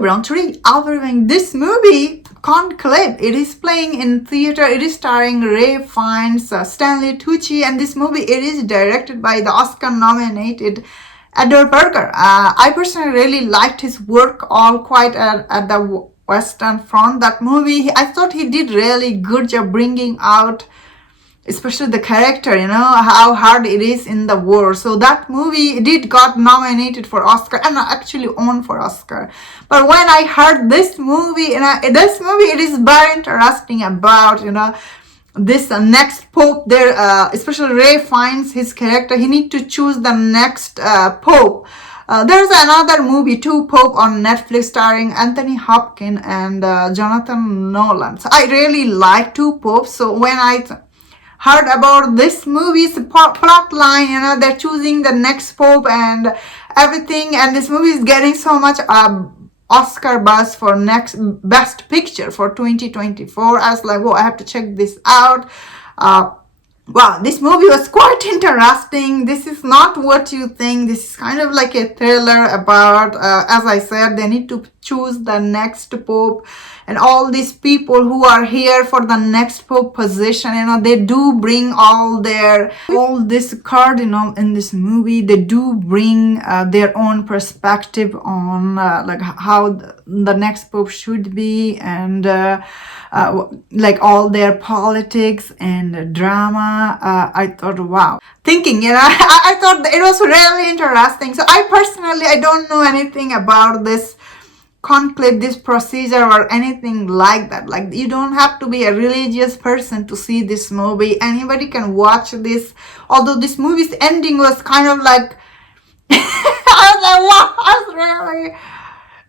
Brown 3 overviewing this movie, Conclave. It is playing in theater. It is starring Ralph Fiennes, Stanley Tucci, and this movie, it is directed by the Oscar-nominated Edward Berger. I personally really liked his work, All Quiet at the Western Front. That movie, I thought he did really good job bringing out especially the character, how hard it is in the war. So that movie did got nominated for Oscar and actually won for Oscar. But when I heard this movie, it is very interesting about, this next pope there, especially Ralph Fiennes, his character, he need to choose the next pope. There's another movie, Two Pope, on Netflix starring Anthony Hopkins and Jonathan Nolan. So I really like Two Popes. So when I heard about this movie's plot line, they're choosing the next pope and everything, and this movie is getting so much Oscar buzz for next best picture for 2024. I was like, whoa, I have to check this out. Wow, this movie was quite interesting. This is not what you think. This is kind of like a thriller about, as I said, they need to choose the next pope, and all these people who are here for the next pope position, they do bring all this cardinal in this movie. They do bring their own perspective on like how the next pope should be, and like all their politics and drama. I thought, wow, thinking, I thought it was really interesting. So I don't know anything about this conclave, this procedure or anything like that. Like, you don't have to be a religious person to see this movie. Anybody can watch this. Although this movie's ending was kind of like I was like, wow, I was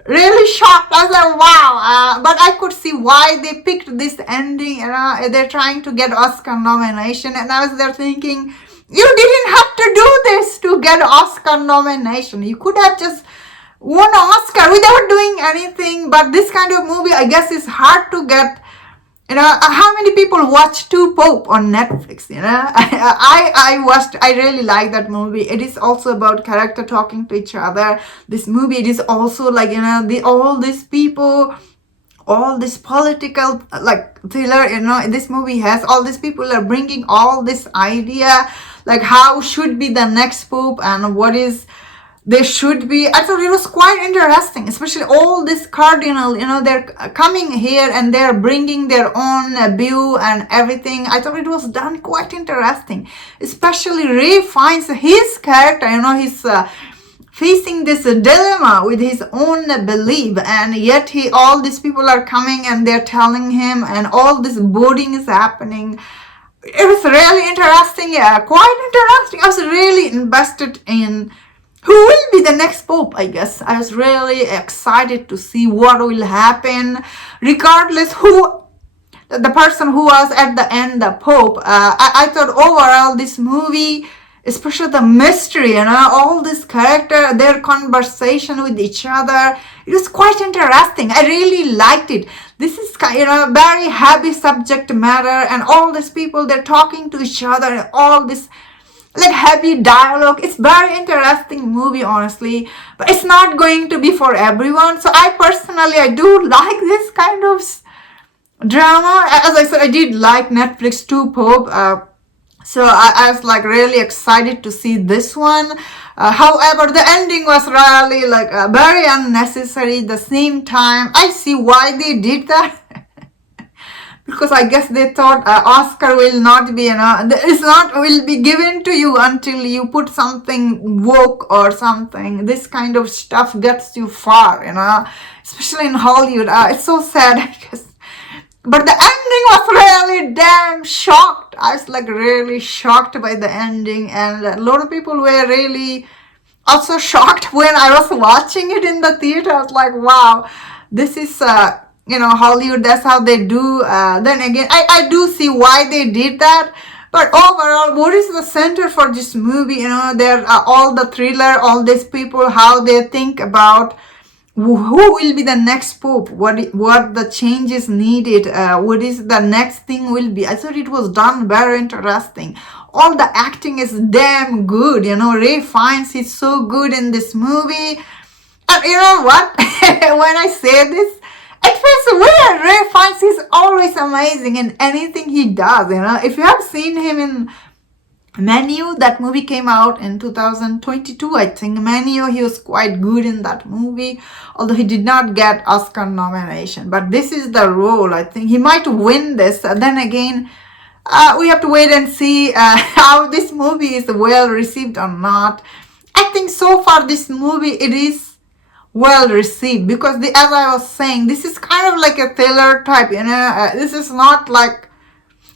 really shocked. I was like, wow. But I could see why they picked this ending. They're trying to get Oscar nomination, and I was there thinking, you didn't have to do this to get Oscar nomination. You could have just won an Oscar without doing anything. But this kind of movie, I guess, is hard to get. How many people watch Two Pope on Netflix? I watched. I really like that movie. It is also about character talking to each other. This movie, it is also like, all these people, all this political like thriller. This movie has all these people are bringing all this idea, like how should be the next pope and what is they should be. I thought it was quite interesting, especially all this cardinal, they're coming here and they're bringing their own view and everything. I thought it was done quite interesting, especially Ralph Fiennes, his character, he's facing this dilemma with his own belief, and yet all these people are coming and they're telling him, and all this voting is happening. It was really interesting, quite interesting. I was really invested in who will be the next pope, I guess. I was really excited to see what will happen, regardless who the person who was at the end, the pope. I thought overall this movie, especially the mystery, all this character, their conversation with each other, it was quite interesting. I really liked it. This is, very heavy subject matter, and all these people, they're talking to each other, and all this like heavy dialogue. It's very interesting movie, honestly, but it's not going to be for everyone. So I do like this kind of drama. As I said, I did like Netflix Two Pope, so I was like really excited to see this one. However, the ending was really like very unnecessary. At the same time, I see why they did that. Because I guess they thought Oscar will not be, will be given to you until you put something woke or something. This kind of stuff gets you far, especially in Hollywood. It's so sad, I guess. But the ending was really damn shocked. I was like really shocked by the ending, and a lot of people were really also shocked when I was watching it in the theater. I was like, wow, this is Hollywood, that's how they do. Then again, I do see why they did that. But overall, what is the center for this movie? There are all the thriller, all these people, how they think about who will be the next pope, what the changes needed, what is the next thing will be. I thought it was done very interesting. All the acting is damn good. Ralph Fiennes is so good in this movie. And you know what? When I say this, it feels weird. Ray Fiennes is always amazing in anything he does, you know. If you have seen him in Menu, that movie came out in 2022, I think. Menu, he was quite good in that movie, although he did not get Oscar nomination. But this is the role. I think he might win this. Then again, we have to wait and see how this movie is well received or not. I think so far this movie, it is well received, because as I was saying, this is kind of like a thriller type, you know. This is not like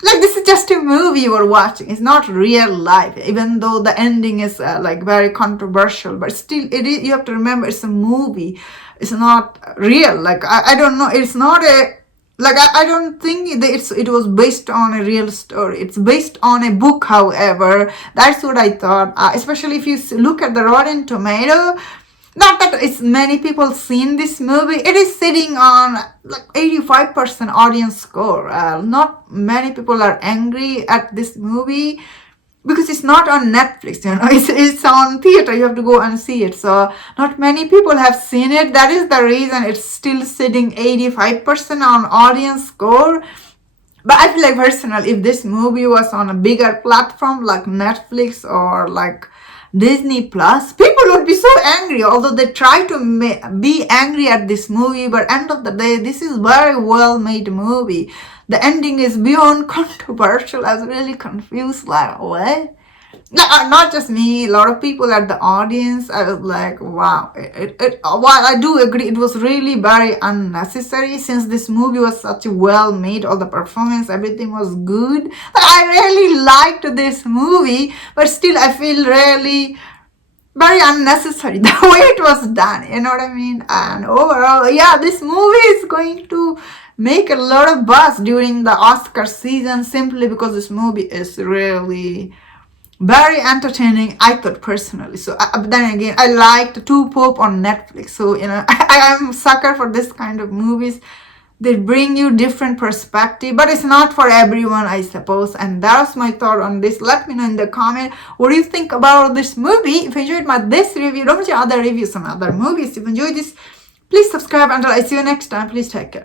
this is just a movie you are watching. It's not real life, even though the ending is like very controversial, but still it is, you have to remember, it's a movie. It's not real. Like I don't know, it's not a, like I don't think it was based on a real story. It's based on a book, however. That's what I thought, especially if you look at the Rotten Tomato. Not that it's many people seen this movie. It is sitting on like 85% audience score. Not many people are angry at this movie because it's not on Netflix, you know. It's on theater. You have to go and see it. So not many people have seen it. That is the reason it's still sitting 85% on audience score. But I feel like personally, if this movie was on a bigger platform like Netflix or like Disney Plus, people would be so angry, although they try to be angry at this movie, but end of the day, this is very well made movie. The ending is beyond controversial. I was really confused, like, what? Not just me, a lot of people at the audience. I was like, wow. While I do agree, it was really very unnecessary, since this movie was such a well made, all the performance, everything was good. I really liked this movie, but still I feel really very unnecessary the way it was done, you know what I mean? And overall, yeah, this movie is going to make a lot of buzz during the Oscar season, simply because this movie is really very entertaining, I thought personally. So but then again, I liked Two Pope on Netflix, so you know, I am a sucker for this kind of movies. They bring you different perspective, but it's not for everyone, I suppose. And that's my thought on this. Let me know in the comment what do you think about this movie. If you enjoyed this review, don't forget other reviews on other movies. If you enjoyed this, please subscribe. Until I see you next time, please take care.